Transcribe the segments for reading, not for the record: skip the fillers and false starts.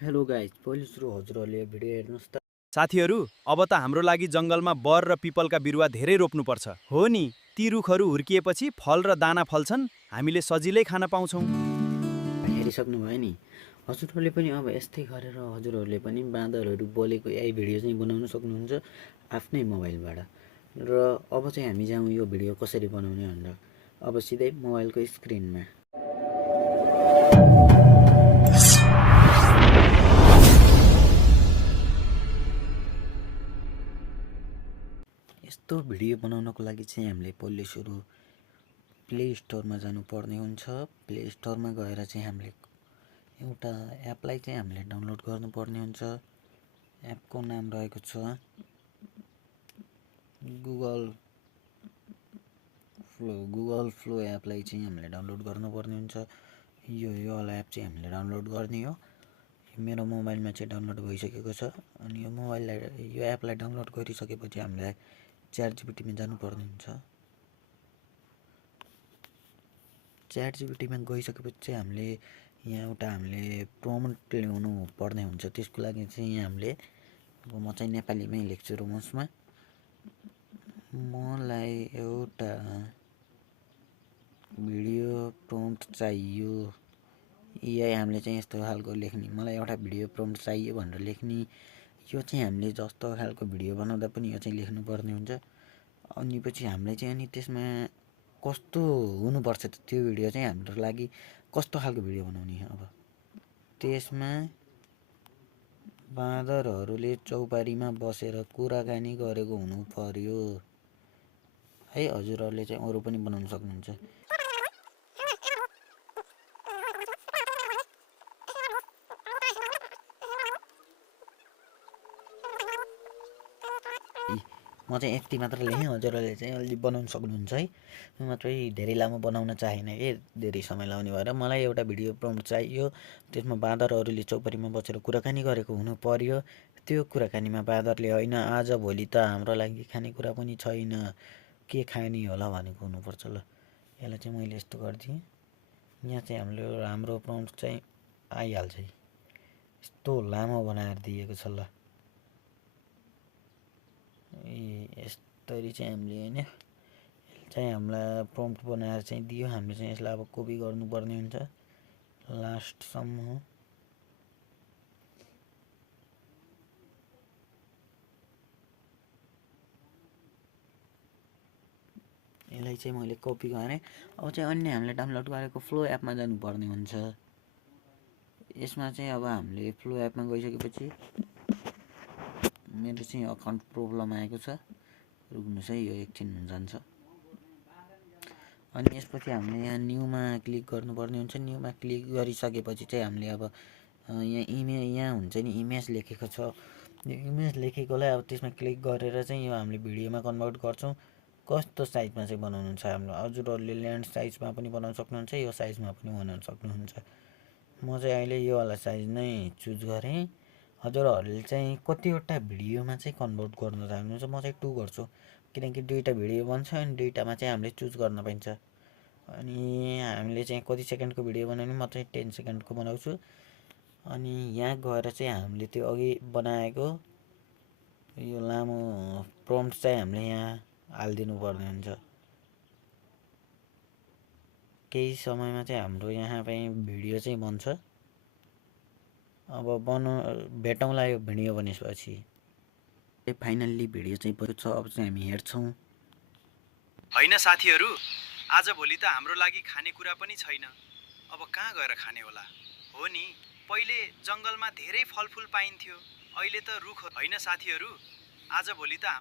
Hello guys, पहिले सुरु हजुरहरूले भिडियो हेर्नुहोस् त। साथीहरू, अब त हाम्रो लागि जङ्गलमा बर र पिपलका बिरुवा धेरै रोप्नुपर्छ। हो नि, ती रुखहरू हुर्किएपछि फल र दाना फल्छन्, हामीले सजिलै खान पाउँछौँ। हेरिसक्नु भयो नि। हजुरहरूले पनि अब यस्तै गरेर हजुरहरूले पनि बाँदरहरू बोलेको यही भिडियो चाहिँ बनाउन सक्नुहुन्छ आफ्नै मोबाइलबाट। र अब चाहिँ हामी जाउँ यो भिडियो कसरी बनाउने भनेर। अब सिधै मोबाइलको स्क्रिनमा यस्तो भिडियो बनाउनको लागि चाहिँ हामीले पहिले सुरु प्ले स्टोरमा जानुपर्ने हुन्छ। प्ले स्टोरमा गएर चाहिँ हामीले एउटा एपलाई चाहिँ हामीले डाउनलोड गर्नुपर्ने हुन्छ। एपको नाम रहेको छ गुगल फ्लो एपलाई चाहिँ हामीले डाउनलोड गर्नुपर्ने हुन्छ। यो वाला एप चाहिँ हामीले डाउनलोड गर्ने हो। मेरो मोबाइलमा चाहिँ डाउनलोड भइसकेको छ। अनि यो एपलाई डाउनलोड गरिसकेपछि हामीलाई च्याटजिपिटीमा जानुपर्ने हुन्छ। च्याटजिपिटीमा गइसकेपछि चाहिँ हामीले यहाँ हामीले प्रम्प्ट ल्याउनु पर्ने हुन्छ। त्यसको लागि चाहिँ हामीले अब म चाहिँ नेपालीमै लेख्छु रोमन्समा। मलाई एउटा भिडियो प्रम्प्ट चाहियो। यही हामीले चाहिँ यस्तो खालको लेख्ने, मलाई एउटा भिडियो प्रम्प्ट चाहियो भनेर लेख्ने। यो चाहिँ हामीले जस्तो खालको भिडियो बनाउँदा पनि यो चाहिँ लेख्नुपर्ने हुन्छ। अनि पछि हामीले चाहिँ अनि त्यसमा कस्तो हुनुपर्छ त्यो भिडियो चाहिँ हाम्रो लागि कस्तो खालको भिडियो बनाउने। अब त्यसमा बाँदरहरूले चौपारीमा बसेर कुराकानी गरेको हुनु पर्यो है। हजुरहरूले चाहिँ अरू पनि बनाउन सक्नुहुन्छ। म चाहिँ यति मात्र लेखेँ, हजुरहरूले चाहिँ अलि बनाउन सक्नुहुन्छ है। म मात्रै धेरै लामो बनाउन चाहेन कि धेरै समय लाउने भएर। मलाई एउटा भिडियो प्रम्प्ट चाहियो। त्यसमा बाँदरहरूले चौपारीमा बसेर कुराकानी गरेको हुनु पर्यो। त्यो कुराकानीमा बाँदरले होइन आजभोलि त हाम्रो लागि खानेकुरा पनि छैन, के खाने होला भनेको हुनुपर्छ। ल यसलाई चाहिँ मैले यस्तो गरिदिएँ। यहाँ चाहिँ हाम्रो प्रम्प्ट चाहिँ आइहाल्छ। यस्तो लामो बनाएर दिएको छ। ल यस्तरी चाहिँ हामीले होइन चाहिँ हामीलाई प्रम्प्ट बनाएर चाहिँ दियो। हामीले चाहिँ यसलाई अब कपी गर्नुपर्ने हुन्छ लास्टसम्म। यसलाई चाहिँ मैले कपी गरेँ। अब चाहिँ अन्य हामीले डाउनलोड गरेको फ्लो एपमा जानुपर्ने हुन्छ। यसमा चाहिँ अब हामीले फ्लो एपमा गइसकेपछि मेरो चाहिँ अकाउन्ट प्रब्लम आएको छ। रुक्नुहोस् है, यो एकछिन जान्छ। अनि यसपछि हामीले यहाँ न्यूमा क्लिक गर्नुपर्ने हुन्छ। न्यूमा क्लिक गरिसकेपछि चाहिँ हामीले अब यहाँ हुन्छ नि इमेज लेखेको छ। यो इमेज लेखेकोलाई अब त्यसमा क्लिक गरेर चाहिँ यो हामीले भिडियोमा कन्भर्ट गर्छौँ। कस्तो साइजमा चाहिँ बनाउनु छ हाम्रो, हजुरहरूले ल्यान्ड साइजमा पनि बनाउन सक्नुहुन्छ, यो साइजमा पनि बनाउन सक्नुहुन्छ। म चाहिँ अहिले यो वाला साइज नै चुज गरेँ। हजुरहरूले चाहिँ कतिवटा भिडियोमा चाहिँ कन्भर्ट गर्न चाहनुहुन्छ, म चाहिँ 2 गर्छु किनकि दुईवटा भिडियो बन्छ अनि दुईवटामा चाहिँ हामीले चुज गर्न पाइन्छ। अनि हामीले चाहिँ कति सेकेन्डको भिडियो बनाउने, म चाहिँ 10 सेकेन्डको बनाउँछु। अनि यहाँ गएर चाहिँ हामीले त्यो अघि बनाएको यो लामो प्रम्प्ट चाहिँ हामीले यहाँ हालिदिनु पर्ने हुन्छ। केही समयमा चाहिँ हाम्रो यहाँ चाहिँ भिडियो चाहिँ बन्छ। अब भेटौँला यो भिडियो बनेपछि। फाइनल्ली भिडियो चाहिँ बनेको छ। अब चाहिँ हामी हेर्छौँ। होइन साथीहरू, आजभोलि त हाम्रो लागि खानेकुरा पनि छैन, अब कहाँ गएर खाने होला। हो नि, पहिले जङ्गलमा धेरै फलफुल पाइन्थ्यो, अहिले त रुख होइन साथीहरू। आजभोलि त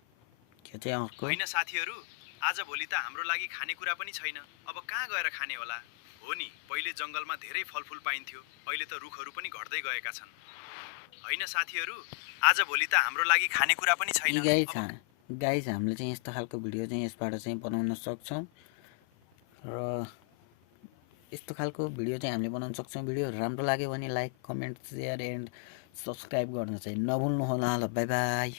होइन साथीहरू, आजभोलि त हाम्रो लागि खानेकुरा पनि छैन, अब कहाँ गएर खाने होला। हो नि, पहिले जङ्गलमा धेरै फलफुल पाइन्थ्यो, अहिले त रुखहरू पनि घट्दै गएका छन्। होइन साथीहरू, आजभोलि त हाम्रो लागि खानेकुरा पनि छैन। गाइज हामीले चाहिँ यस्तो खालको भिडियो चाहिँ यसबाट चाहिँ बनाउन सक्छौँ। र यस्तो खालको भिडियो चाहिँ हामीले बनाउन सक्छौँ। भिडियो राम्रो लाग्यो भने like, comment, share and subscribe गर्न चाहिँ नभुल्नुहोला। ल बाई बाई।